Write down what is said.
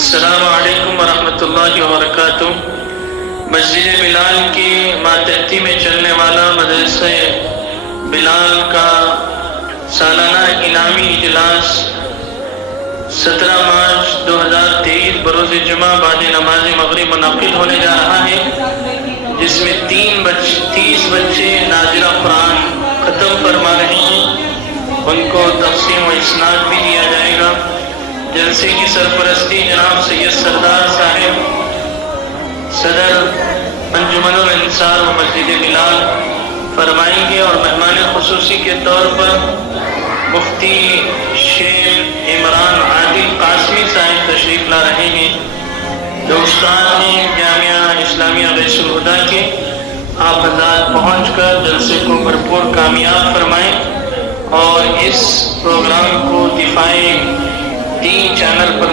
السلام علیکم ورحمۃ اللہ وبرکاتہ۔ مسجد بلال کی ماتحتی میں چلنے والا مدرسہ بلال کا سالانہ انعامی اجلاس 17 مارچ 2023 بروز جمعہ بعد نماز مغرب منعقد ہونے جا رہا ہے، جس میں 30 بچے ناظرہ قرآن ختم فرما رہے ہیں۔ ان کو تقسیم و اسناد بھی دیا جائے گا۔ جلسے کی سرپرستی جناب سید سردار صاحب صدر انجمن الانصار و مسجد بلال فرمائیں گے، اور مہمان خصوصی کے طور پر مفتی شیخ عمران عادل قاسمی صاحب تشریف لا رہے ہیں، جو استاد ہیں جامعہ اسلامیہ غیث الہدیٰ کے۔ آپ حضرات پہنچ کر جلسے کو بھرپور کامیاب فرمائیں، اور اس پروگرام کو دفاع دین چینل پر